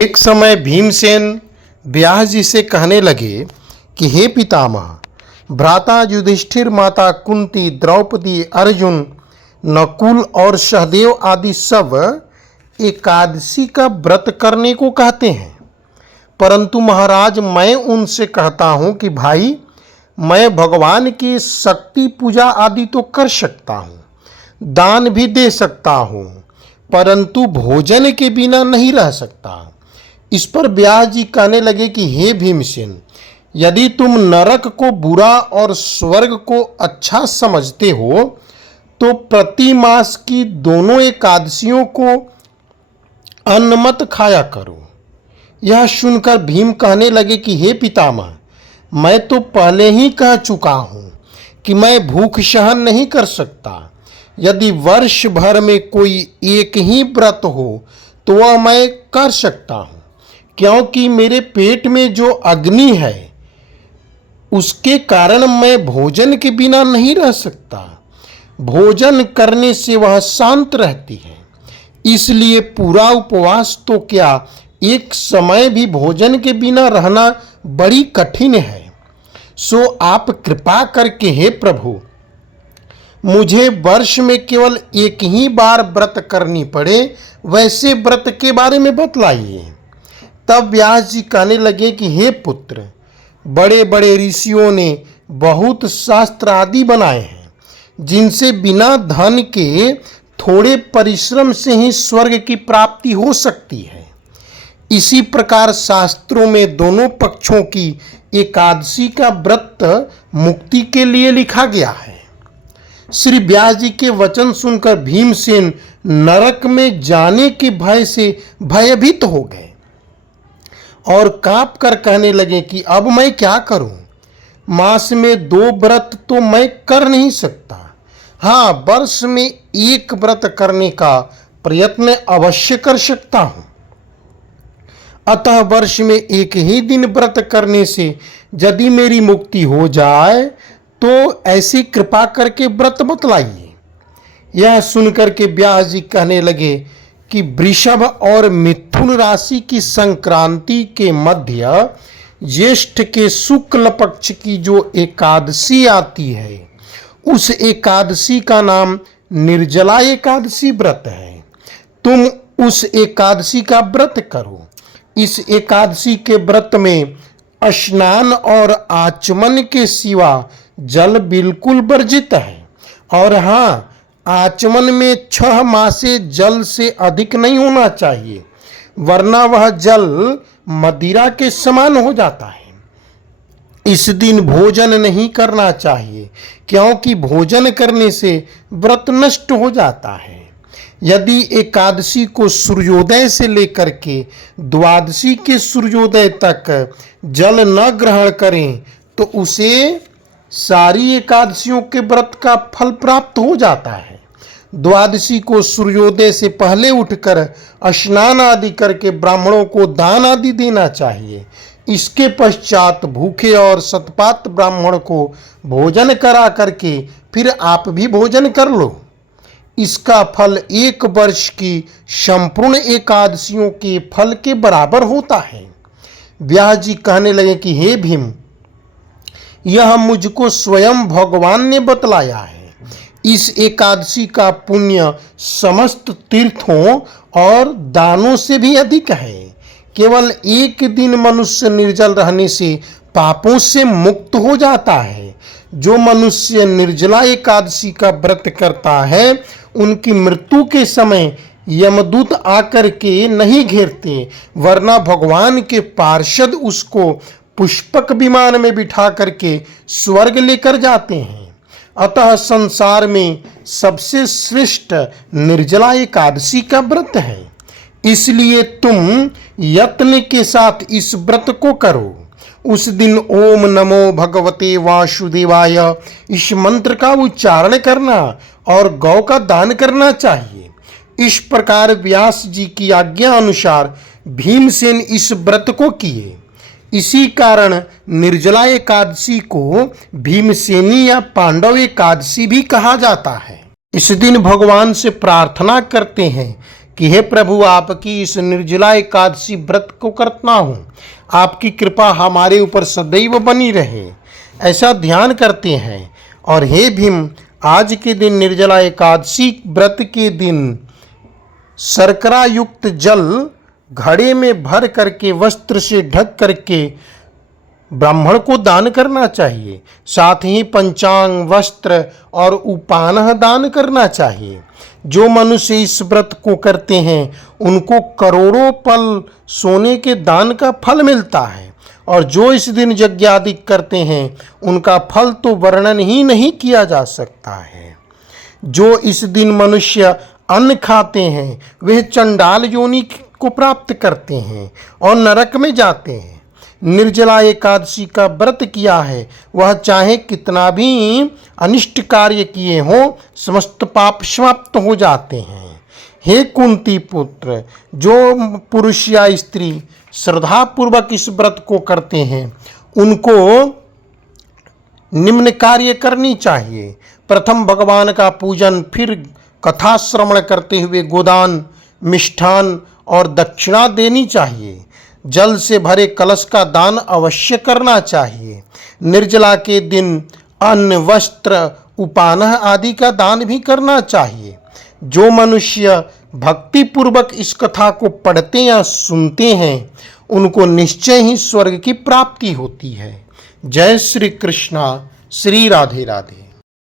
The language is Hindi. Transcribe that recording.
एक समय भीमसेन व्यास जी से कहने लगे कि हे पितामह, भ्राता युधिष्ठिर, माता कुंती, द्रौपदी, अर्जुन, नकुल और सहदेव आदि सब एकादशी का व्रत करने को कहते हैं, परंतु महाराज मैं उनसे कहता हूँ कि भाई, मैं भगवान की शक्ति पूजा आदि तो कर सकता हूँ, दान भी दे सकता हूँ, परंतु भोजन के बिना नहीं रह सकता। इस पर व्यास जी कहने लगे कि हे भीमसेन, यदि तुम नरक को बुरा और स्वर्ग को अच्छा समझते हो तो प्रति मास की दोनों एकादशियों को अन्न मत खाया करो। यह सुनकर भीम कहने लगे कि हे पितामह, मैं तो पहले ही कह चुका हूँ कि मैं भूख सहन नहीं कर सकता। यदि वर्ष भर में कोई एक ही व्रत हो तो वह मैं कर सकता हूँ, क्योंकि मेरे पेट में जो अग्नि है उसके कारण मैं भोजन के बिना नहीं रह सकता। भोजन करने से वह शांत रहती है, इसलिए पूरा उपवास तो क्या, एक समय भी भोजन के बिना रहना बड़ी कठिन है। सो आप कृपा करके हे प्रभु, मुझे वर्ष में केवल एक ही बार व्रत करनी पड़े वैसे व्रत के बारे में बतलाइए। तब व्यास जी कहने लगे कि हे पुत्र, बड़े बड़े ऋषियों ने बहुत शास्त्र आदि बनाए हैं, जिनसे बिना धन के थोड़े परिश्रम से ही स्वर्ग की प्राप्ति हो सकती है। इसी प्रकार शास्त्रों में दोनों पक्षों की एकादशी का व्रत मुक्ति के लिए लिखा गया है। श्री व्यास जी के वचन सुनकर भीमसेन नरक में जाने के भय से भयभीत हो गए और कांप कर कहने लगे कि अब मैं क्या करूं? मास में 2 व्रत तो मैं कर नहीं सकता। हाँ, वर्ष में एक व्रत करने का प्रयत्न अवश्य कर सकता हूं। अतः वर्ष में एक ही दिन व्रत करने से यदि मेरी मुक्ति हो जाए तो ऐसी कृपा करके व्रत बतलाइए। यह सुनकर के व्यास जी कहने लगे कि वृषभ और मिथुन राशि की संक्रांति के मध्य ज्येष्ठ के शुक्ल पक्ष की जो एकादशी आती है, उस एकादशी का नाम निर्जला एकादशी व्रत है। तुम उस एकादशी का व्रत करो। इस एकादशी के व्रत में स्नान और आचमन के सिवा जल बिल्कुल वर्जित है, और हाँ, आचमन में 6 मासे जल से अधिक नहीं होना चाहिए, वरना वह जल मदिरा के समान हो जाता है। इस दिन भोजन नहीं करना चाहिए, क्योंकि भोजन करने से व्रत नष्ट हो जाता है। यदि एकादशी को सूर्योदय से लेकर के द्वादशी के सूर्योदय तक जल न ग्रहण करें तो उसे सारी एकादशियों के व्रत का फल प्राप्त हो जाता है। द्वादशी को सूर्योदय से पहले उठकर स्नान आदि करके ब्राह्मणों को दान आदि देना चाहिए। इसके पश्चात भूखे और शतपात ब्राह्मण को भोजन करा करके फिर आप भी भोजन कर लो। इसका फल 1 वर्ष की संपूर्ण एकादशियों के फल के बराबर होता है। व्यास जी कहने लगे कि हे भीम, यह मुझको स्वयं भगवान ने बतलाया है। इस एकादशी का पुण्य समस्त तीर्थों और दानों से भी अधिक है। केवल एक दिन मनुष्य निर्जल रहने से पापों से मुक्त हो जाता है। जो मनुष्य निर्जला एकादशी का व्रत करता है, उनकी मृत्यु के समय यमदूत आकर के नहीं घेरते, वरना भगवान के पार्षद उसको पुष्पक विमान में बिठा करके स्वर्ग लेकर जाते हैं। अतः संसार में सबसे श्रेष्ठ निर्जला एकादशी का व्रत है। इसलिए तुम यत्न के साथ इस व्रत को करो। उस दिन ओम नमो भगवते वासुदेवाय इस मंत्र का उच्चारण करना और गौ का दान करना चाहिए। इस प्रकार व्यास जी की आज्ञा अनुसार भीमसेन इस व्रत को किए। इसी कारण निर्जला एकादशी को भीमसेनी या पांडव एकादशी भी कहा जाता है। इस दिन भगवान से प्रार्थना करते हैं कि हे प्रभु, आपकी इस निर्जला एकादशी व्रत को करता हूँ, आपकी कृपा हमारे ऊपर सदैव बनी रहे, ऐसा ध्यान करते हैं। और हे भीम, आज के दिन निर्जला एकादशी व्रत के दिन शर्करा युक्त जल घड़े में भर करके वस्त्र से ढक करके ब्राह्मण को दान करना चाहिए। साथ ही पंचांग, वस्त्र और उपानह दान करना चाहिए। जो मनुष्य इस व्रत को करते हैं उनको करोड़ों पल सोने के दान का फल मिलता है। और जो इस दिन यज्ञ आदि करते हैं उनका फल तो वर्णन ही नहीं किया जा सकता है। जो इस दिन मनुष्य अन्न खाते हैं वे चंडाल योनि को प्राप्त करते हैं और नरक में जाते हैं। निर्जला एकादशी का व्रत किया है वह चाहे कितना भी अनिष्ट कार्य किए हों, समस्त पाप समाप्त हो जाते हैं। हे कुंती पुत्र, जो पुरुष या स्त्री श्रद्धापूर्वक इस व्रत को करते हैं उनको निम्न कार्य करनी चाहिए। प्रथम भगवान का पूजन, फिर कथा श्रवण करते हुए गोदान, मिष्ठान और दक्षिणा देनी चाहिए। जल से भरे कलश का दान अवश्य करना चाहिए। निर्जला के दिन अन्न, वस्त्र, उपानह आदि का दान भी करना चाहिए। जो मनुष्य भक्ति पूर्वक इस कथा को पढ़ते या सुनते हैं उनको निश्चय ही स्वर्ग की प्राप्ति होती है। जय श्री कृष्णा। श्री राधे राधे।